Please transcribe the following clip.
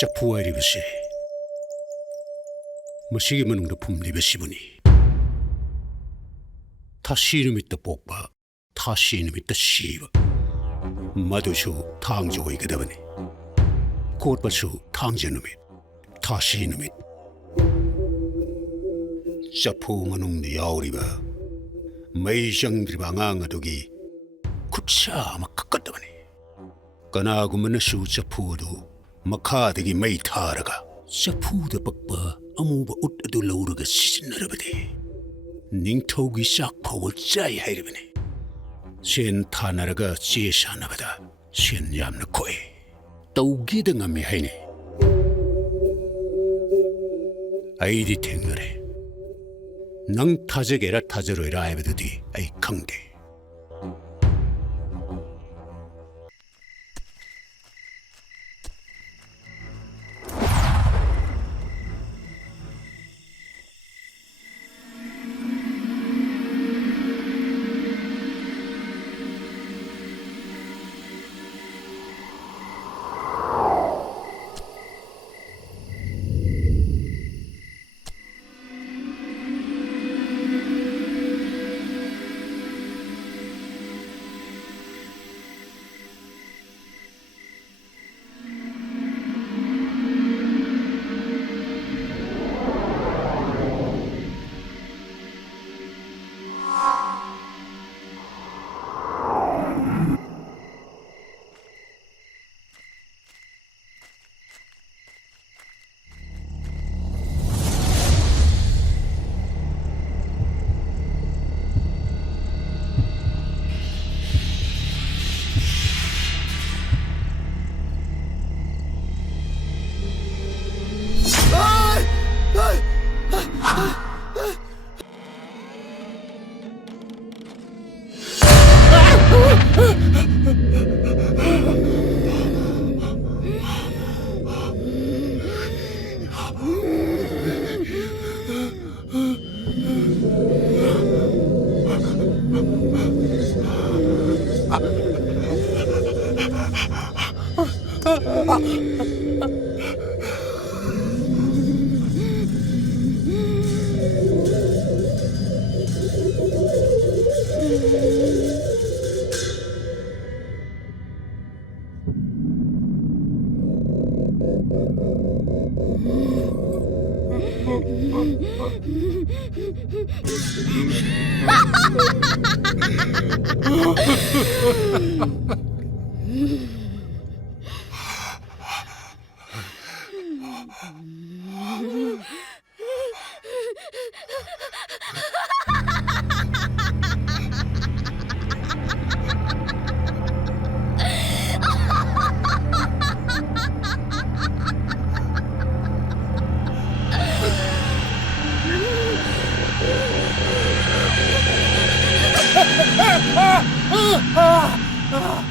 샤프와이리브시 머시기 문응도 품리베시부니 타시이누미따 복바 타시이누미따 시바 마두슈 탕조고 이그다바니 곧바슈 탕제누밋 타시이누밋 샤프 문응도 야오리바 메이샹드리바 앙아두기 쿠차마 깎았다바니 까나구만나슈 샤프도 마카드기 메이 타라가 샤푸다 빡바 아무바 옷 아두 라우르가 시신나라바디 닝토기 샥파워 짜이 하이르바니 신 타나라가 지에샤나바다 신 얌나 코에 떠우기등함이 하이니 아이디 탱너레 낭 타적에라 타저로이라 아이베드디 아이 강대 아, 아, 아.